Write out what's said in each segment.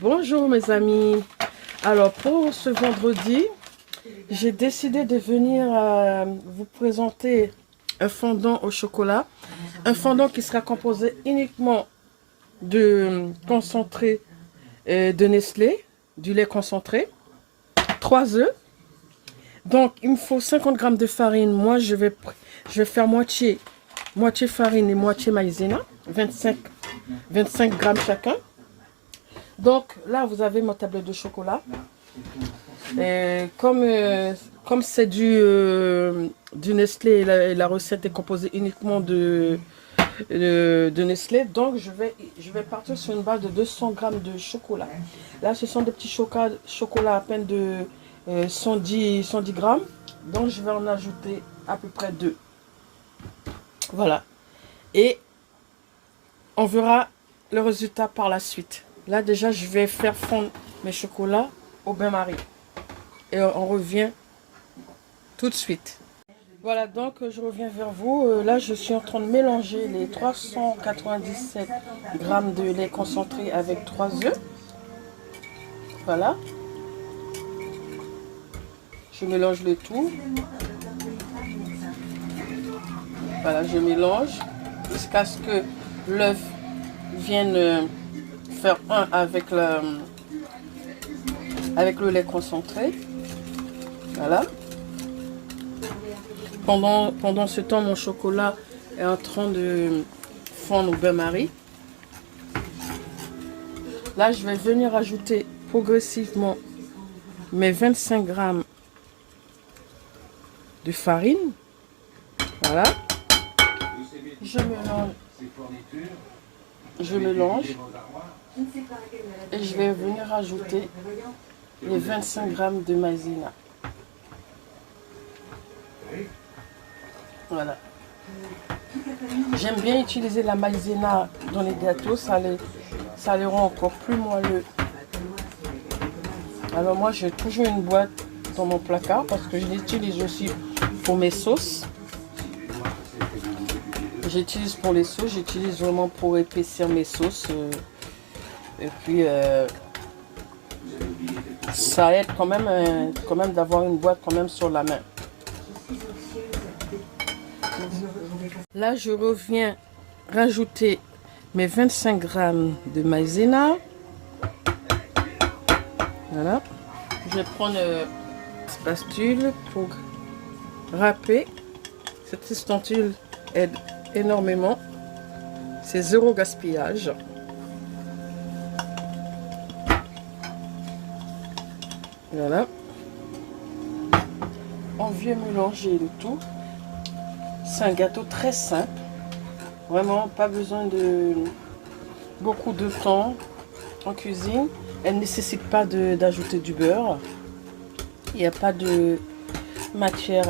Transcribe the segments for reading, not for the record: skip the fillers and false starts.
Bonjour mes amis. Alors, pour ce vendredi, j'ai décidé de venir vous présenter un fondant au chocolat. Un fondant qui sera composé uniquement de concentré de Nestlé, du lait concentré, 3 œufs. Donc, il me faut 50 g de farine. Moi, je vais faire moitié farine et moitié maïzena, 25 g chacun. Donc là, vous avez mon tablette de chocolat. Et comme c'est du Nestlé et la recette est composée uniquement de Nestlé, donc je vais partir sur une base de 200 g de chocolat. Là, ce sont des petits chocolats à peine de 110 grammes. Donc je vais en ajouter à peu près 2. Voilà. Et on verra le résultat par la suite. Là déjà je vais faire fondre mes chocolats au bain-marie. Et on revient tout de suite. Voilà, donc je reviens vers vous. Là je suis en train de mélanger les 397 g de lait concentré avec 3 œufs. Voilà. Je mélange le tout. Voilà, je mélange jusqu'à ce que l'œuf vienne faire un avec le lait concentré. Voilà. Pendant ce temps, mon chocolat est en train de fondre au bain-marie. Là, je vais venir ajouter progressivement mes 25 g de farine. Voilà. Je mélange et je vais venir ajouter les 25 g de maïzena. Voilà. J'aime bien utiliser la maïzena dans les gâteaux, ça les rend encore plus moelleux. Alors moi j'ai toujours une boîte dans mon placard parce que je l'utilise aussi pour mes sauces. J'utilise pour les sauces, j'utilise vraiment pour épaissir mes sauces. Et puis ça aide quand même d'avoir une boîte quand même sur la main. Là je reviens rajouter mes 25 g de maïzena. Voilà. Je vais prendre une spatule pour râper. Cette spatule aide énormément. C'est zéro gaspillage. Voilà. On vient mélanger le tout. C'est un gâteau très simple. Vraiment pas besoin de beaucoup de temps en cuisine. Elle ne nécessite pas d'ajouter du beurre. Il n'y a pas de matière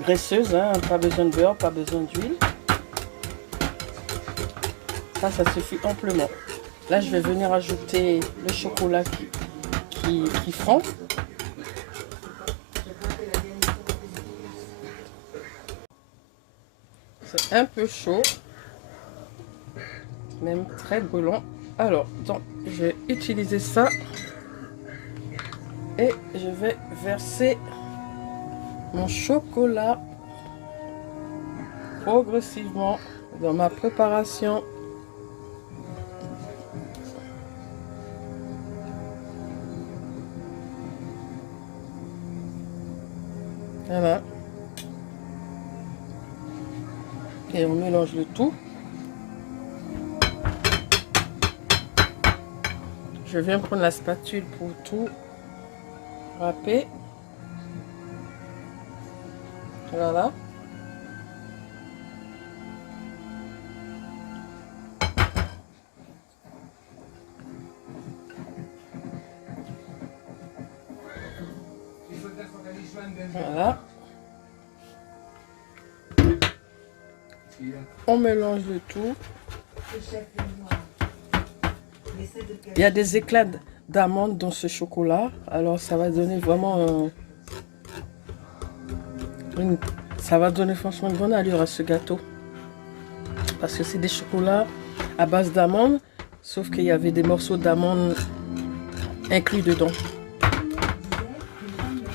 graisseuse, hein. Pas besoin de beurre, pas besoin d'huile. Ça suffit amplement. Là, je vais venir ajouter le chocolat qui fond. C'est un peu chaud, même très brûlant. Alors, donc, je vais utiliser ça et je vais verser mon chocolat progressivement dans ma préparation. Voilà. Et on mélange le tout. Je viens prendre la spatule pour tout râper. Voilà. Voilà. On mélange le tout. Il y a des éclats d'amandes dans ce chocolat. Alors ça va donner vraiment ça va donner franchement une bonne allure à ce gâteau. Parce que c'est des chocolats à base d'amandes. sauf qu'il y avait des morceaux d'amande inclus dedans.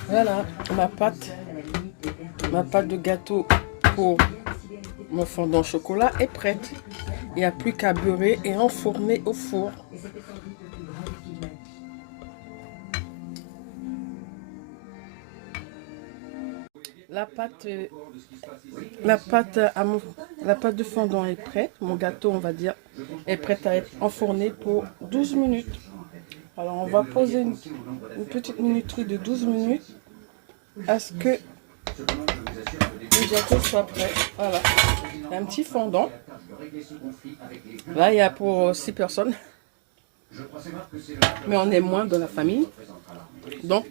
Voilà, ma pâte de gâteau pour mon fondant au chocolat est prête. Il n'y a plus qu'à beurrer et enfourner au four. La pâte de fondant est prête. Mon gâteau, on va dire, est prêt à être enfourné pour 12 minutes. Alors, on va poser une petite minuterie de 12 minutes à ce que le gâteau soit prêt. Voilà. Un petit fondant. Là, il y a pour 6 personnes. Mais on est moins dans la famille. Donc,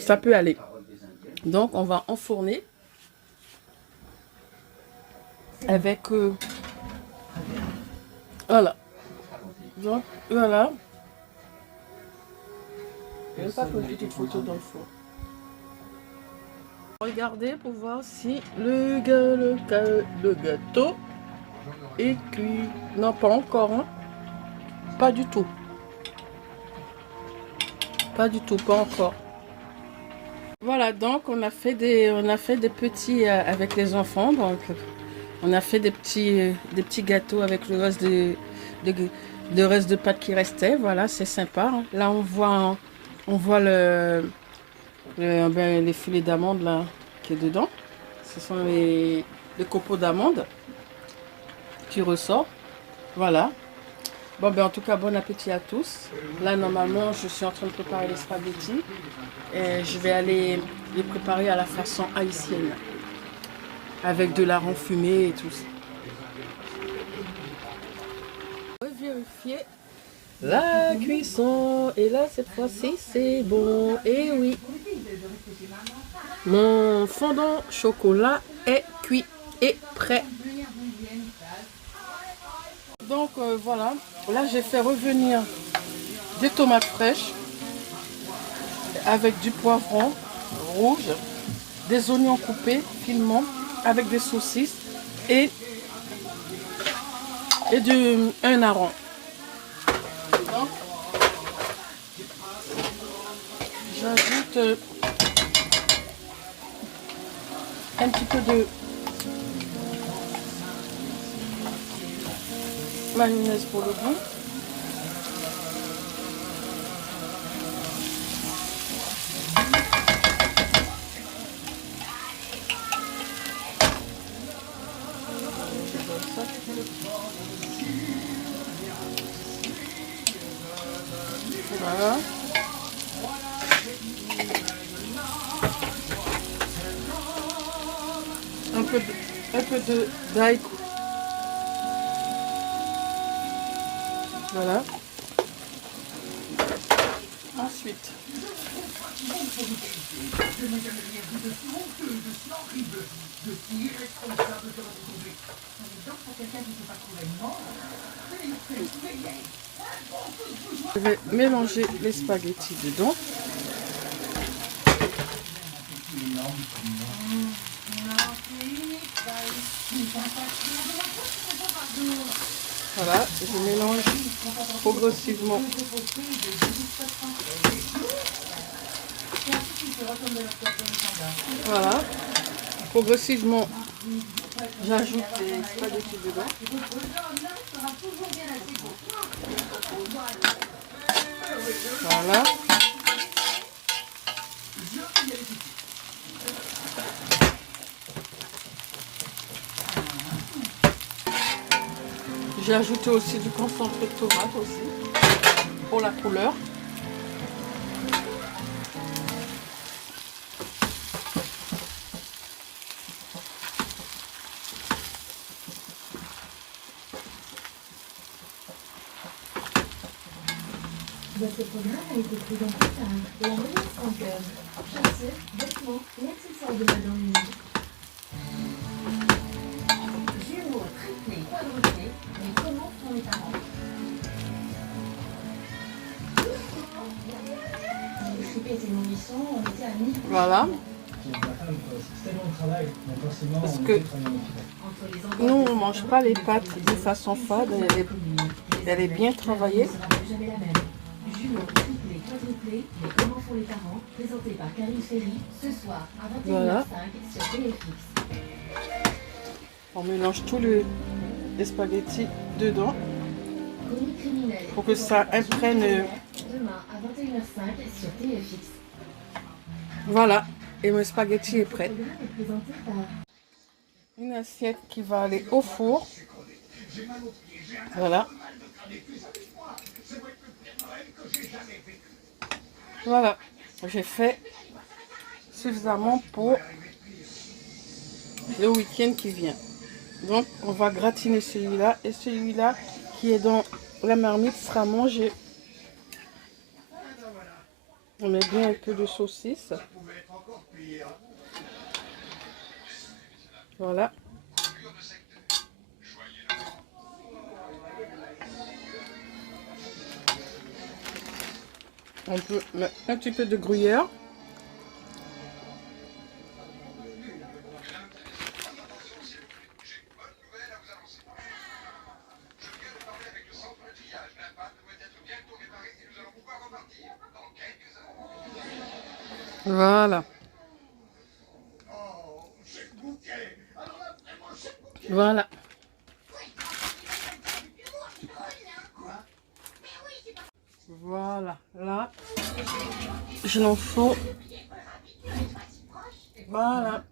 ça peut aller. Donc, on va enfourner avec... voilà. Donc, voilà. Je vais pas faire une petite photo dans le four. Regardez pour voir si le gâteau est cuit. Non, pas encore. Hein. Pas du tout. Pas du tout, pas encore. Voilà, donc on a fait des petits avec les enfants. Donc on a fait des petits gâteaux avec le reste de pâte qui restait. Voilà, c'est sympa. Hein. Là on voit les filets d'amandes là qui est dedans. Ce sont les copeaux d'amandes qui ressortent. Voilà. Bon ben en tout cas bon appétit à tous. Là normalement je suis en train de préparer les spaghettis. Et je vais aller les préparer à la façon haïtienne. Avec de l'aran fumé et tout ça. On va vérifier la cuisson. Et là cette fois-ci c'est bon. Et oui. Mon fondant chocolat est cuit et prêt. Donc voilà. Là j'ai fait revenir des tomates fraîches. Avec du poivron rouge, des oignons coupés finement, avec des saucisses et un hareng. Donc, j'ajoute un petit peu de mayonnaise pour le goût. Voilà. Un peu d'ail. Voilà. Ensuite, je vais mélanger les spaghettis dedans. Voilà, je mélange progressivement. Voilà, progressivement, j'ajoute les spaghettis dedans. Voilà. J'ai ajouté aussi du concentré de tomate aussi, pour la couleur. Votre programme a été pris en retard. La meilleure franqueur, chasseurs, vêtements et accessoires de Madame Mille. Jumeaux, triplés, quadruplés, mais comment sont les parents? Occupés et nourrissons, on était à 1000. Voilà. Parce que nous, on ne mange pas les pâtes de façon fade. Elle est bien travaillée. Ne sera plus jamais la même. Jumeaux, triplés, quadruplés, mais comment font les parents? Présenté par Karine Ferry, ce soir à 21h05 Voilà. sur TFX. On mélange tous les spaghettis dedans Commis criminel. pour que ça imprègne. Demain à 21h05 sur TFX. Voilà. Et mon spaghetti est prêt. Le programme est présenté par Une assiette qui va aller au four. Voilà. Voilà. J'ai fait suffisamment pour le week-end qui vient. Donc, on va gratiner celui-là. Et celui-là qui est dans la marmite sera mangé. On met bien un peu de saucisse. Voilà. On peut mettre un petit peu de gruyère. Voilà. Voilà. Voilà. Là, je l'en faut. Voilà.